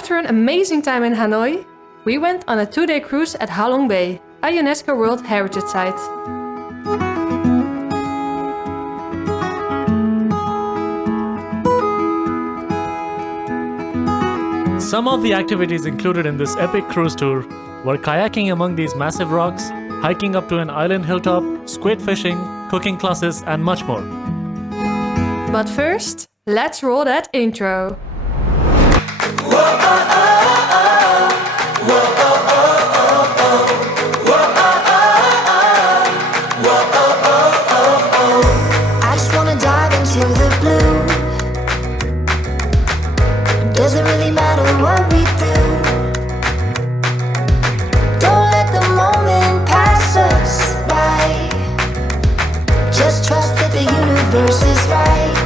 After an amazing time in Hanoi, we went on a 2-day cruise at HALONG Bay, a UNESCO World Heritage Site. Some of the activities included in this epic cruise tour were kayaking among these massive rocks, hiking up to an island hilltop, squid fishing, cooking classes, and much more. But first, let's roll that intro. I just wanna dive into the blue. Doesn't really matter what we do. Don't let the moment pass us by. Just trust that the universe is right.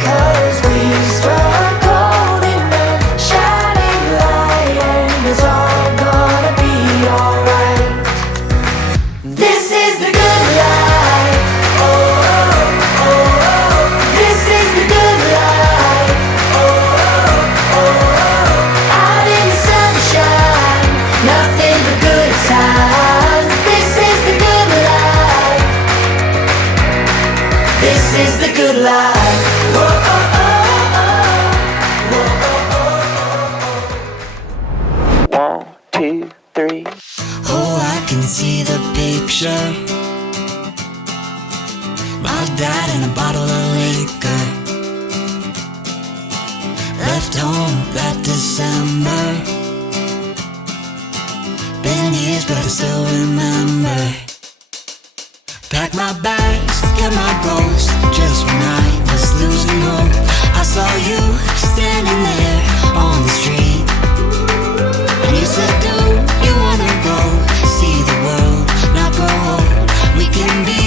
'Cause we struck gold in the shining light, and it's all gonna be alright. This is the good life. Oh, oh, oh. This is the good life. Oh, oh, oh. Out in the sunshine, nothing but good times. This is the good life. This is the good life. Oh, oh, oh, oh. 1, 2, 3. Oh, I can see the picture. My dad and a bottle of liquor. Left home that December. Been years but I still remember. Pack my bags, get my goals. Just when I was losing hope, I saw you standing there on the street. And you said, do you wanna go see the world, not grow old? We can be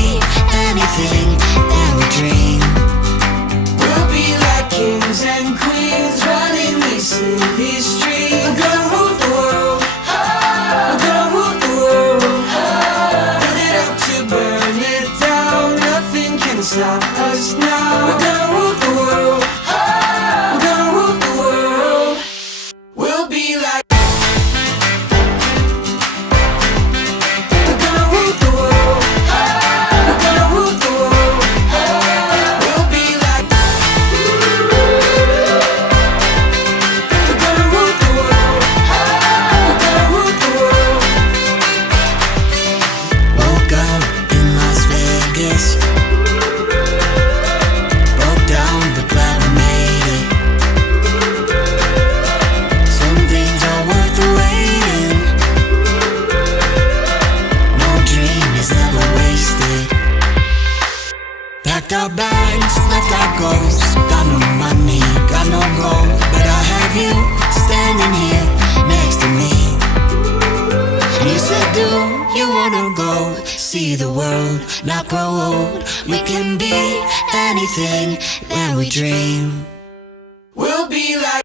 anything that we dream. We'll be like kings and queens running these city streets. We're gonna rule the world. We're gonna rule the world. Build it up to burn it down. Nothing can stop us now. We're gonna rule the world. We're gonna rule the world. We'll be like. We're gonna rule the world. We're gonna rule the world. We'll be like. We're gonna rule the world. We're gonna rule the world. Woke up in Las Vegas. Broke down, but glad we made it. Some things are worth the waiting. No dream is ever wasted. Packed our bags, left our goals. Got no money, got no gold, but I have you standing here next to me. And you said, do you wanna go see the world, not grow old? We can be anything that we dream. We'll be like.